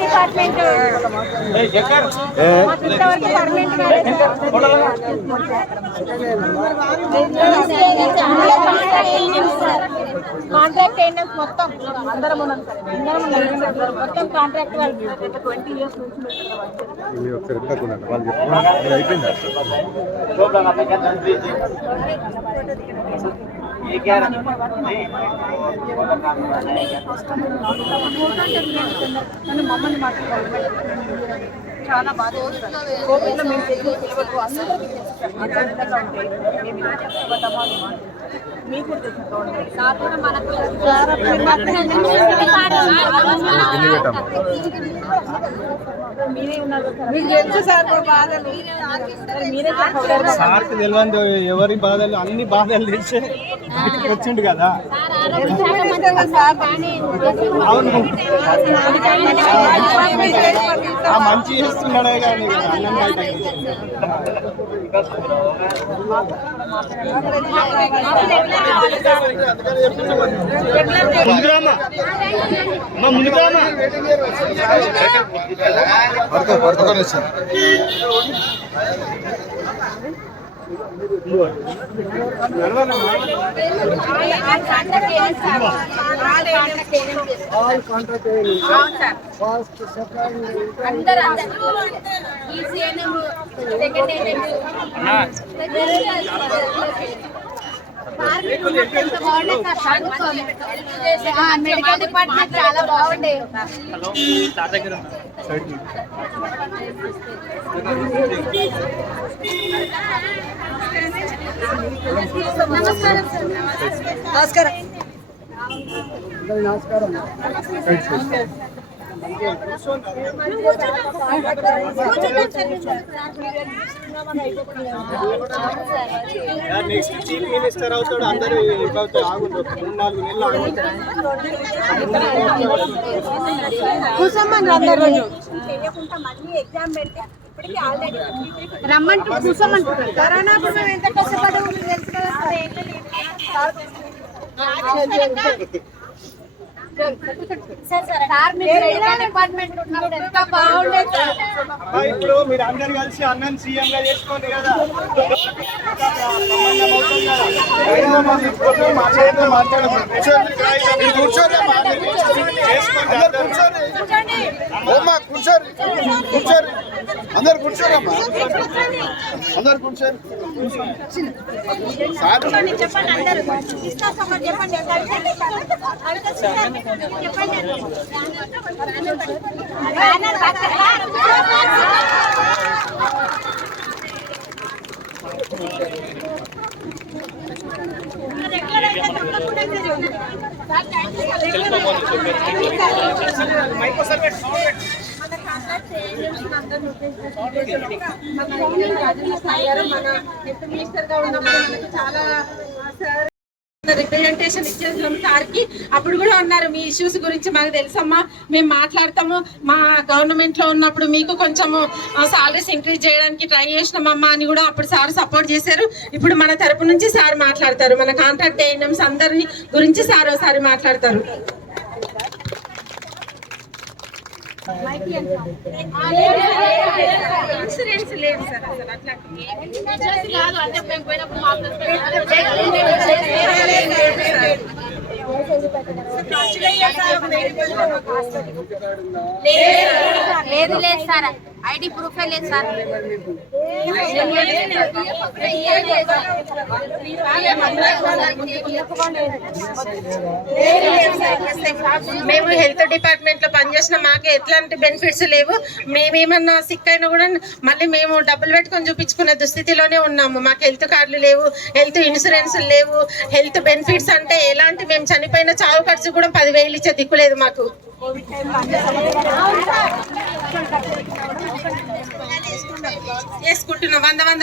Department ఇంతవరకు permanent contract ఏంటంటే మొత్తం. అందరం. మొత్తం కాంట్రాక్ట్ వాళ్ళు. ట్వంటీ ఇయర్స్ నుంచి ఇది ఒకసారి ఎక్కకుండా వాళ్ళు చెప్తున్నారు. ఇది అయిపోయిందా నన్ను మమ్మల్ని మాట్లాడాలి చాలా బాధ కోవిడ్లో మేము తెలియదు తెలియదు అందరికీ తెలుసు సార్. అంత విధంగా ఉంటే మేము ఇలా కష్టపడ్డామో అది మాకు తెలుసు. మీకు కూడా తెలుసు చూడండి. నాకు కూడా మనకు మీరే ఉన్నారు సార్. మీకు తెలుసు సార్ మా బాధలు మరి మీరే చెప్పగలరు కదా. సార్కి తెలియదు ఎవరి బాధలు అన్ని బాధలు తెలిసే బయటికి వచ్చిండు కదా. అవును. మంచి చేస్తున్నాడే కానీ అన్నం బయట ముందుకు రామా అమ్మా ముందుకు అందరూ మెడికల్ డిపార్ట్మెంట్ చాలా బాగుండే నమస్కారం. నమస్కారం నెక్స్ట్ చీఫ్ మినిస్టర్ అవుతాడు అందరూ అవుతాడు ఆగుండు మూడు నాలుగు నెలలు ఆగుండు అందరూ రమ్మంటూ కరోనా ఎంత తెలుసు కదా ఇప్పుడు మీరు అందరు కలిసి అన్నని సీఎం గా చేసుకోండి కదా తీసుకొని మా చేతిలో మాట్లాడమని. మీరు కూర్చోండి అమ్మా, మీరు కూర్చోండి. చేసుకోండి అందరూ. అమ్మా కూర్చోరు కూర్చోరు అందరు కూర్చోరమ్మా అందరు కూర్చోరు సార్ మన హెల్త్ మినిస్టర్గా ఉన్నప్పుడు చాలా రిప్రజెంటేషన్ ఇచ్చేసాం సార్కి. అప్పుడు కూడా అన్నారు మీ ఇష్యూస్ గురించి మాకు తెలుసమ్మా మేము మాట్లాడతాము. మా గవర్నమెంట్లో ఉన్నప్పుడు మీకు కొంచెము సాలరీస్ ఇంక్రీజ్ చేయడానికి ట్రై చేసినామమ్మా అని కూడా అప్పుడు సార్ సపోర్ట్ చేశారు. ఇప్పుడు మన తరపు నుంచి సార్ మాట్లాడతారు. మన కాంట్రాక్ట్ అయినాం అందరిని గురించి సార్ ఒకసారి మాట్లాడతారు. ఇన్సూరెన్స్ లేదు సార్ అసలు కాదు అంటే మేము పోయినప్పుడు లేదు లేదు సార్ ఐడి ప్రూఫే లేదు సార్. మేము హెల్త్ డిపార్ట్మెంట్లో పనిచేసిన మాకు ఎట్లాంటి బెనిఫిట్స్ లేవు. మేమేమన్నా సిక్ అయినా కూడా మళ్ళీ మేము డబ్బులు పెట్టుకొని చూపించుకునే దుస్థితిలోనే ఉన్నాము. మాకు హెల్త్ కార్డులు లేవు హెల్త్ ఇన్సూరెన్స్ లేవు హెల్త్ బెనిఫిట్స్ అంటే ఎలాంటి మేము చనిపోయిన చావు ఖర్చు కూడా పదివేలు ఇచ్చే దిక్కులేదు మాకు. వేసుకుంటున్నాం వంద వంద